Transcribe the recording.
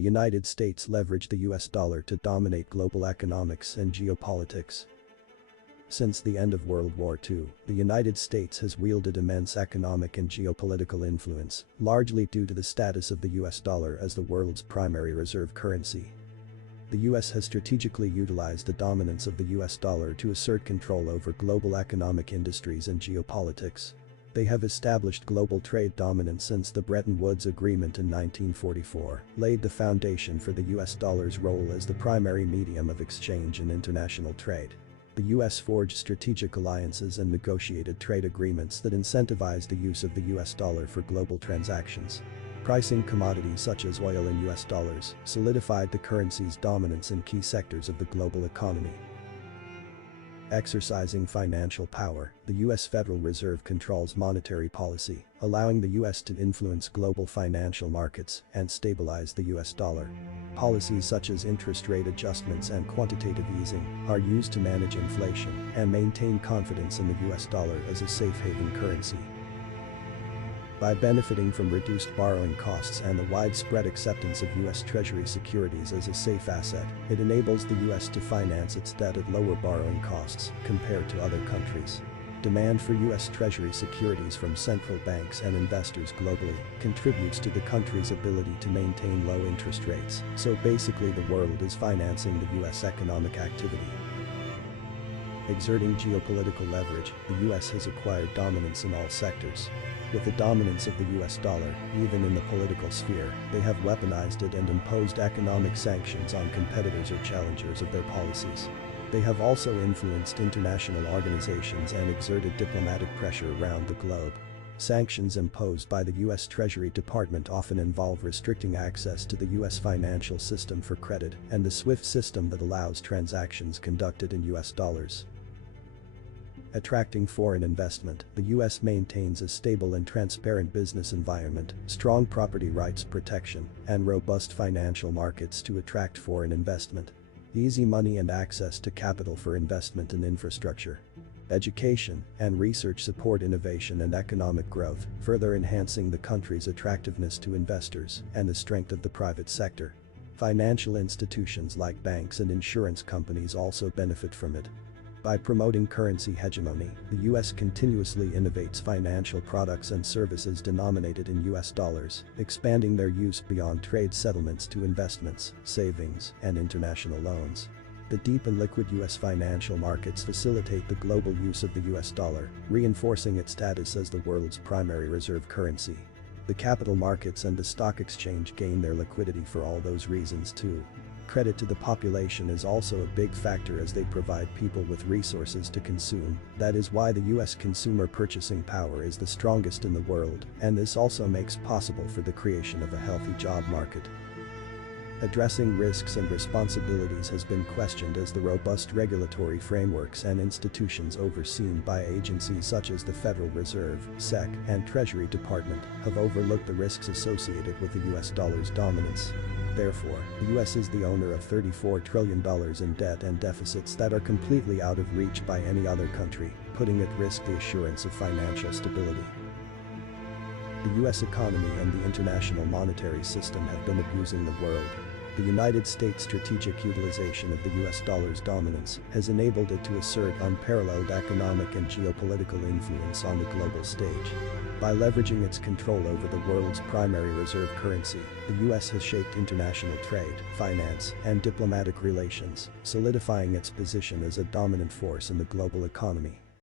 The United States leveraged the US dollar to dominate global economics and geopolitics. Since the end of World War II, the United States has wielded immense economic and geopolitical influence, largely due to the status of the US dollar as the world's primary reserve currency. The US has strategically utilized the dominance of the US dollar to assert control over global economic industries and geopolitics. They have established global trade dominance since the Bretton Woods Agreement in 1944, laid the foundation for the US dollar's role as the primary medium of exchange in international trade. The US forged strategic alliances and negotiated trade agreements that incentivized the use of the US dollar for global transactions. Pricing commodities such as oil in US dollars solidified the currency's dominance in key sectors of the global economy. Exercising financial power, the US Federal Reserve controls monetary policy, allowing the US to influence global financial markets and stabilize the US dollar. Policies such as interest rate adjustments and quantitative easing are used to manage inflation and maintain confidence in the US dollar as a safe haven currency. By benefiting from reduced borrowing costs and the widespread acceptance of US Treasury securities as a safe asset, it enables the US to finance its debt at lower borrowing costs compared to other countries. Demand for US Treasury securities from central banks and investors globally contributes to the country's ability to maintain low interest rates, so basically the world is financing the US economic activity. Exerting geopolitical leverage, the US has acquired dominance in all sectors. With the dominance of the US dollar, even in the political sphere, they have weaponized it and imposed economic sanctions on competitors or challengers of their policies. They have also influenced international organizations and exerted diplomatic pressure around the globe. Sanctions imposed by the US Treasury Department often involve restricting access to the US financial system for credit and the SWIFT system that allows transactions conducted in US dollars. Attracting foreign investment, the US maintains a stable and transparent business environment, strong property rights protection, and robust financial markets to attract foreign investment. Easy money and access to capital for investment in infrastructure. Education and research support innovation and economic growth, further enhancing the country's attractiveness to investors and the strength of the private sector. Financial institutions like banks and insurance companies also benefit from it. By promoting currency hegemony, the US continuously innovates financial products and services denominated in US dollars, expanding their use beyond trade settlements to investments, savings, and international loans. The deep and liquid US financial markets facilitate the global use of the US dollar, reinforcing its status as the world's primary reserve currency. The capital markets and the stock exchange gain their liquidity for all those reasons too. Credit to the population is also a big factor as they provide people with resources to consume. That is why the US consumer purchasing power is the strongest in the world, and this also makes possible for the creation of a healthy job market. Addressing risks and responsibilities has been questioned as the robust regulatory frameworks and institutions overseen by agencies such as the Federal Reserve, SEC, and Treasury Department have overlooked the risks associated with the US dollar's dominance. Therefore, the US is the owner of $34 trillion in debt and deficits that are completely out of reach by any other country, putting at risk the assurance of financial stability. The US economy and the international monetary system have been abusing the world. The United States' strategic utilization of the US dollar's dominance has enabled it to assert unparalleled economic and geopolitical influence on the global stage. By leveraging its control over the world's primary reserve currency, the US has shaped international trade, finance, and diplomatic relations, solidifying its position as a dominant force in the global economy.